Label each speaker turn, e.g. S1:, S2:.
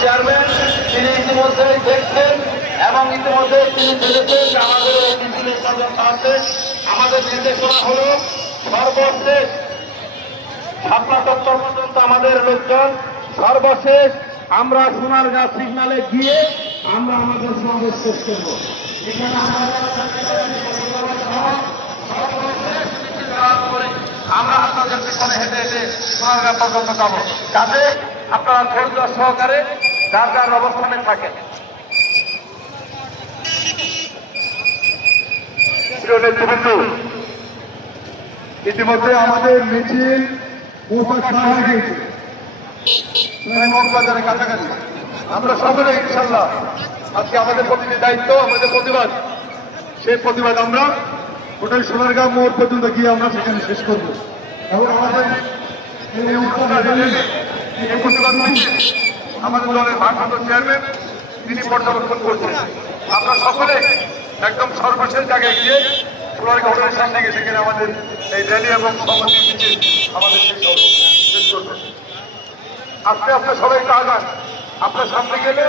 S1: Chairman তিনি ইতিমধ্যে দেখছেন এবং ইতিমধ্যে তিনি ভেবেছেন যে আমাদের মিছিলের সাথে আছে আমাদের নির্দেশনা হলো সর্বশেষ ছাপনা চত্বর পর্যন্ত আমাদের লোকজন সর্বশেষ আমরা সোনার গাছ সিগনালে গিয়ে আমরা আমাদের সমাবেশ শেষ করব আমরা আপনাদের হেঁটে হেঁটে সোনারগাঁ পর্যন্ত যাব। যাতে আপনারা ধৈর্য সহকারে যার যার অবস্থানে থাকেন।
S2: ইতিমধ্যে আমাদের মিছিল আমরা সকলে ইনশাল্লাহ আজকে আমাদের প্রতিটি দায়িত্ব, আমাদের প্রতিবাদ। সেই প্রতিবাদ আমরা ওটাই সোনারগাঁ মোড় পর্যন্ত গিয়ে আমরা সেখানে শেষ করব। আমাদের দলের ভারপ্রাপ্ত চেয়ারম্যান তিনি পর্যবেক্ষণ করছেন। আমরা সকলে একদম সর্বশেষ জায়গায় গিয়ে সোনারগাঁ হোটেলের সামনে গিয়ে সেখানে আমাদের এই র্যালি এবং সমাধি মিছিল আমাদের শেষ হবে আস্তে আস্তে সবাই আগান আপনার সামনে গেলে